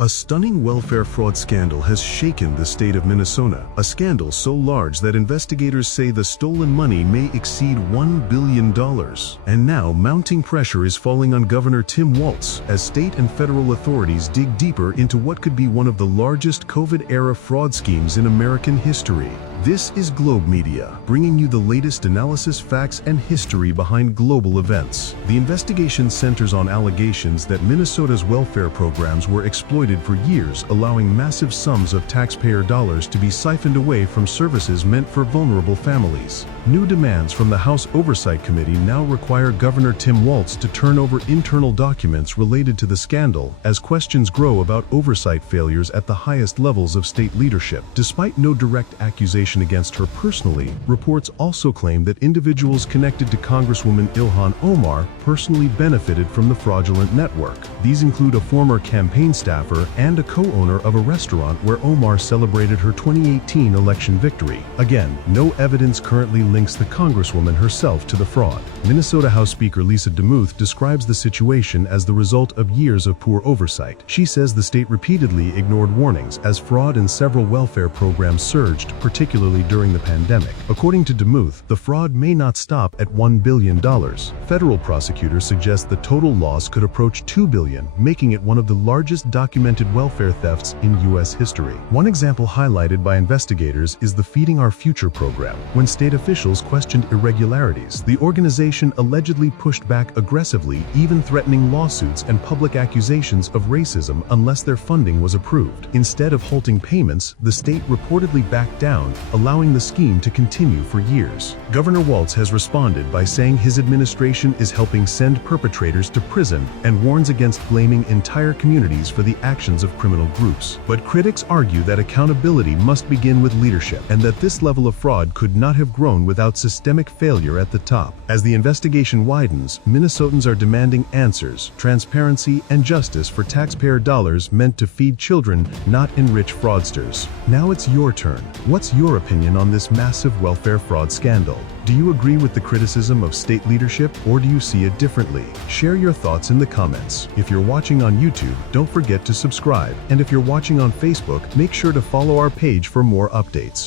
A stunning welfare fraud scandal has shaken the state of Minnesota, a scandal so large that investigators say the stolen money may exceed $1 billion. And now mounting pressure is falling on Governor Tim Walz as state and federal authorities dig deeper into what could be one of the largest COVID-era fraud schemes in American history. This is Globe Media, bringing you the latest analysis, facts, and history behind global events. The investigation centers on allegations that Minnesota's welfare programs were exploited for years, allowing massive sums of taxpayer dollars to be siphoned away from services meant for vulnerable families. New demands from the House Oversight Committee now require Governor Tim Walz to turn over internal documents related to the scandal as questions grow about oversight failures at the highest levels of state leadership. Despite no direct accusation against her personally, reports also claim that individuals connected to Congresswoman Ilhan Omar personally benefited from the fraudulent network. These include a former campaign staffer and a co-owner of a restaurant where Omar celebrated her 2018 election victory. Again, no evidence currently links the Congresswoman herself to the fraud. Minnesota House Speaker Lisa DeMuth describes the situation as the result of years of poor oversight. She says the state repeatedly ignored warnings as fraud in several welfare programs surged, particularly during the pandemic. According to DeMuth, the fraud may not stop at $1 billion. Federal prosecutors suggest the total loss could approach $2 billion, making it one of the largest documented welfare thefts in U.S. history. One example highlighted by investigators is the Feeding Our Future program. When state officials questioned irregularities, the organization allegedly pushed back aggressively, even threatening lawsuits and public accusations of racism unless their funding was approved. Instead of halting payments, the state reportedly backed down, allowing the scheme to continue for years. Governor Walz has responded by saying his administration is helping send perpetrators to prison and warns against blaming entire communities for the actions of criminal groups. But critics argue that accountability must begin with leadership and that this level of fraud could not have grown without systemic failure at the top. As the investigation widens, Minnesotans are demanding answers, transparency, and justice for taxpayer dollars meant to feed children, not enrich fraudsters. Now it's your turn. What's your opinion on this massive welfare fraud scandal? Do you agree with the criticism of state leadership, or do you see it differently? Share your thoughts in the comments. If you're watching on YouTube, don't forget to subscribe. And if you're watching on Facebook, make sure to follow our page for more updates.